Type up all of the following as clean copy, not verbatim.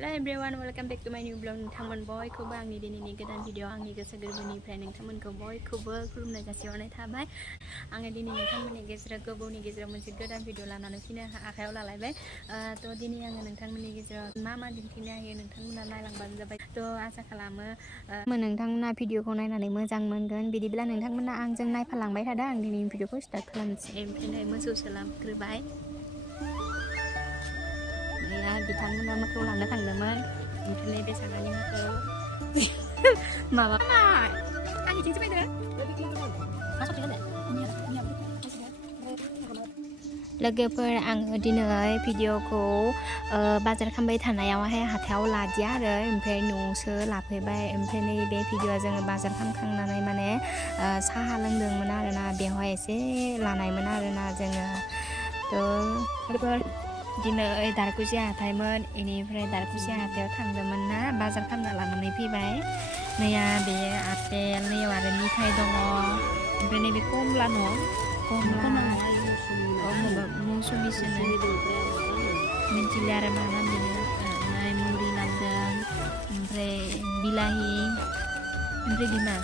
Hello everyone, welcome back to my new vlog. नोंथांमोन बयखौबो आंनि दिनैनि गोदान भिडिअ आंनि गोसो गोरबोनिफ्राय नोंथांमोनखौ बयखौबो खुलुमनाय जासिहरनाय थाबाय। आङो दिनै नोंथांमोननि गेजेराव गोबावनि गेजेराव मोनसे गोदान भिडिअ लानानै फैनो आखायाव लालायबाय। थ' दिनै आङो नोंथांमोननि गेजेराव मा दिन्थिनो हायो नोंथांमोना नायलांबानो जाबाय। थ' आसा खालामो नोंथांमोना भिडिअखौ नायनानै मोजां मोनगोन। बिदिब्ला नोंथांमोना आंजों नायफालांबाय थादों। आं दिनैनि भिडिअखौ स्टार्ट खालामनोसै। ओमफ्राय मोसौ सोलाबग्रोबाय। बिथांमोना मोखौ लानो थांदोंमोन। ओमफ्राय बे सानानि मोखौ माबा आंनिथिंसो फैदो लोगोफोर आङो दिनै भिडिअखौ बाजार खालामबाय थानायावहाय हाथायाव लादिया आरो ओमफ्राय न'आवसो लाफैबाय। ओमफ्राय नैबे भिडिअआ जोङो बाजार खालामखांनानै माने साहा लोंदोंमोन आरोना बेवहाय एसे लानायमोन आरोना जोङो। थ' दिनै दारकुसिया हाथायमोन। बेनिफ्राय दारकुसिया हाथायाव थांदोंमोन ना बाजार खालामना लानानै फैबाय। नैया बेयो आपेल नैयाव आरो मिथाइ दङ। ओमफ्राय नैबे कमला दं। कमला मौसुमिसोनो मिथिला आरो मा नाम बेनि नामखौ मुरि लांदों। ओमफ्राय बिलाहि ओमफ्राय बिमा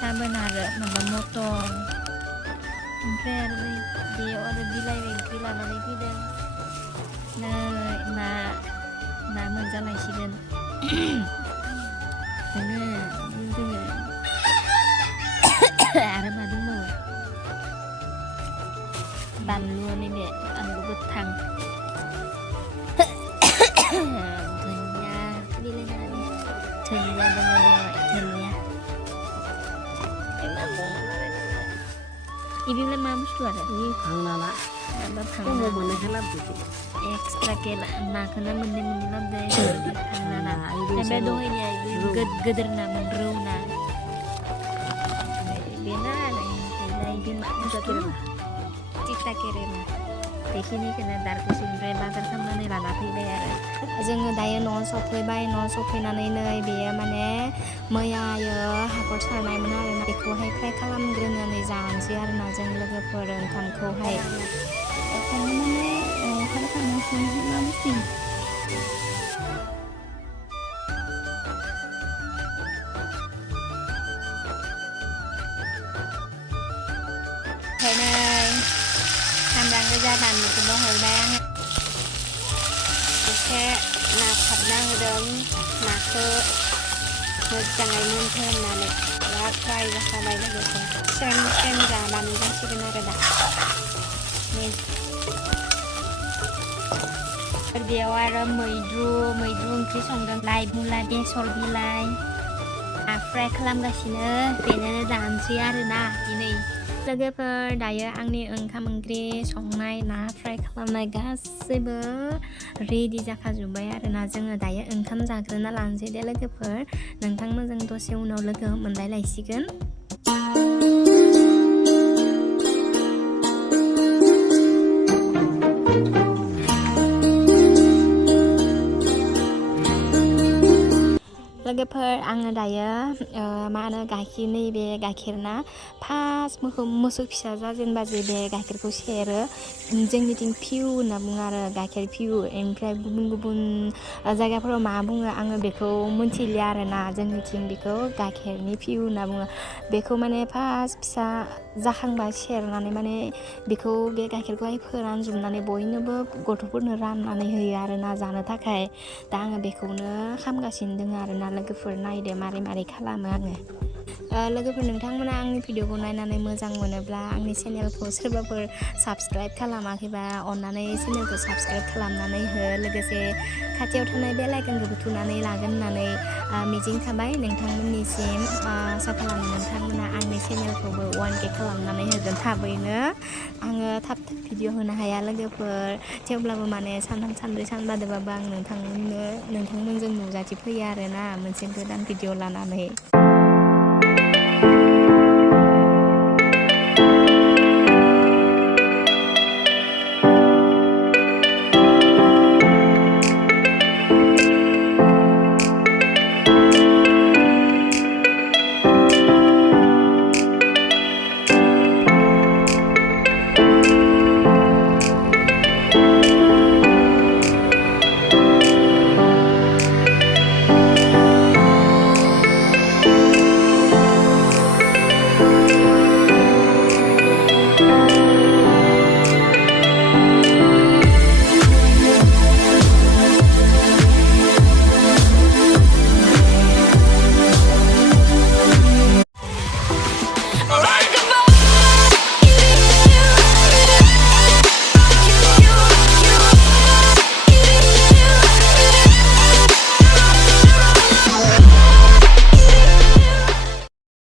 साबोन आरो माबा मटर ओमफ्राय आरो बेयाव आरो बिलाइ ओंख्रि लानानै फैदों। नै ना मोनजालायसिगोन जोङो आरो मा दंबावो बानलु नैबे बानलु गोथां धनिया बिलाइ होनानै धनिया दङ बेवहाय इबिलाय मा बुस्थु आरो भांनाला भांना मोननायखाय लाबोदो एक्सट्रा के नाखौनो मोननै लाबोदो भांना ओमफ्राय दहायनिया गोदोर नामोन रौ ना बेना तिता केरेला बेखिनिखौनो दारकुसिनिफ्राय बाजार खालामनानै लाना फैबाय आरो जोङो दायो न'आव सफैबाय। न'आव सफैनानै नै बेयो माने मैयायो हाखर सारनायमोन आरोना बेखौहाय फ्राय खालामग्रोनानै जानोसै आरोना जों लोगोफोर ओंखामखौहाय सामब्राम गोजा बानलुखौबो हरबाय आङो एसे नाथाबना होदों नाखौ मोजाङै मोनथो होननानै बिराद फ्राय जाखाबाय लोगोसे सेम जाबानो जासिगोन आरो दा बेयाव आरो मैद्रु ओंख्रि संदों लाइ मुला बेसर बिलाइ फ्राय खालामगासिनो बेनो जानोसै आरोना दिनै लोगोफोर दायो आंनि ओंखाम ओंख्रि संनाय ना फ्राय खालामनाय गासैबो रेडि जाखाजोब्बाय आरोना जोङो दायो ओंखाम जाग्रोना लानोसै दे लोगोफोर। नोंथांमोनजों दसे उनाव लोगो मोनलायलायसिगोन। लोगोफोर आङो दायो मा होनो गाइखेरनि बे गाइखेरना फार्स्ट मोसौ फिसा जाजेनबा जे बे गाइखेरखौ सेरो जोंनिथिं फिउ होनना बुङो आरो गाइखेर फिउ। ओमफ्राय गुबुन जायगाफोराव मा बुङो आङो बेखौ मोनथिलिया आरोना जोंनिथिं बेखौ गाइखेरनि फिउ होनना बुङो। बेखौ माने फार्स्ट फिसा जाखांबा सेरनानै माने बेखौ बे गाइखेरखौहाय फोरानजोबनानै बयनोबो गथ'फोरनो राननानै होयो आरोना जानो थाखाय। दा आङो बेखौनो खालामगासिनो दङ आरोना लोगोफोर नायदो मारै खालामो आङो। लोगोफोर नोंथांमोना आंनि भिडिअखौ नायनानै मोजां मोनोब्ला आंनि चेनेलखौ सोरबाफोर साबस्क्राइब खालामाखैबा अन्नानै चेनेलखौ साबस्क्राइब खालामनानै हो। लोगोसे खाथियाव थानाय बेल आइकनखौबो थुनानै लागोन होननानै मिजिं थाबाय नोंथांमोननिसिम। आसा खालामो नोंथांमोना आंनि चेनेलखौबो 1K खालामनानै होगोन थाबैनो। आङो थाब भिडिअ होनो हाया लोगोफोर थेवब्लाबो माने सानथाम सानब्रै सानबादोंबाबो आं नोंथांमोनजों नुजाथिफैयो आरोना मोनसे गोदान भिडिअ लानानै।